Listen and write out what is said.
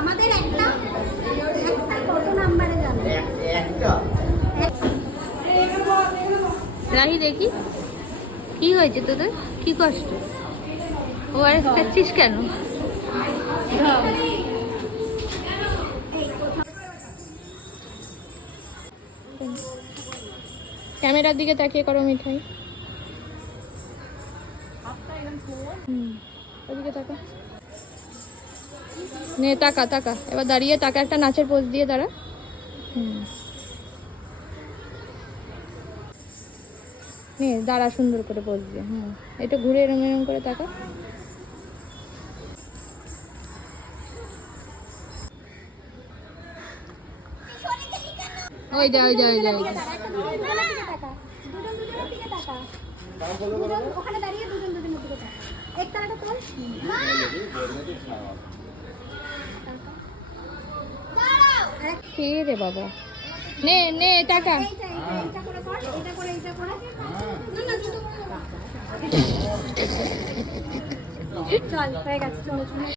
আমাদের একটা কত নাম্বারে যাবে? রাহি দেখি কি হয়েছে তোদের, কি কষ্ট? ওআরএস খাচ্ছিস কেন? ক্যামেরার দিকে তাকিয়ে করো মিঠাই। ওদিকে তাকা, নে তাকা তাকা, এবার দাঁড়িয়ে তাকা, একটা নাচের পোজ দিয়ে দাঁড়া। নে দাঁড়া, সুন্দর করে পোজ দিয়ে। এটা ঘুরে এরম এরম করে তাকা। ওই যা ওই যা ওই যা। ওখানে দাঁড়িয়ে দুজন দুজনের দিকে তাকা। একটা তোল। কে রে বাবা, নে নে টাকা। এইটা করে কর, এইটা করে এইটা করে। চল হয়ে গেছে, চলো চলো।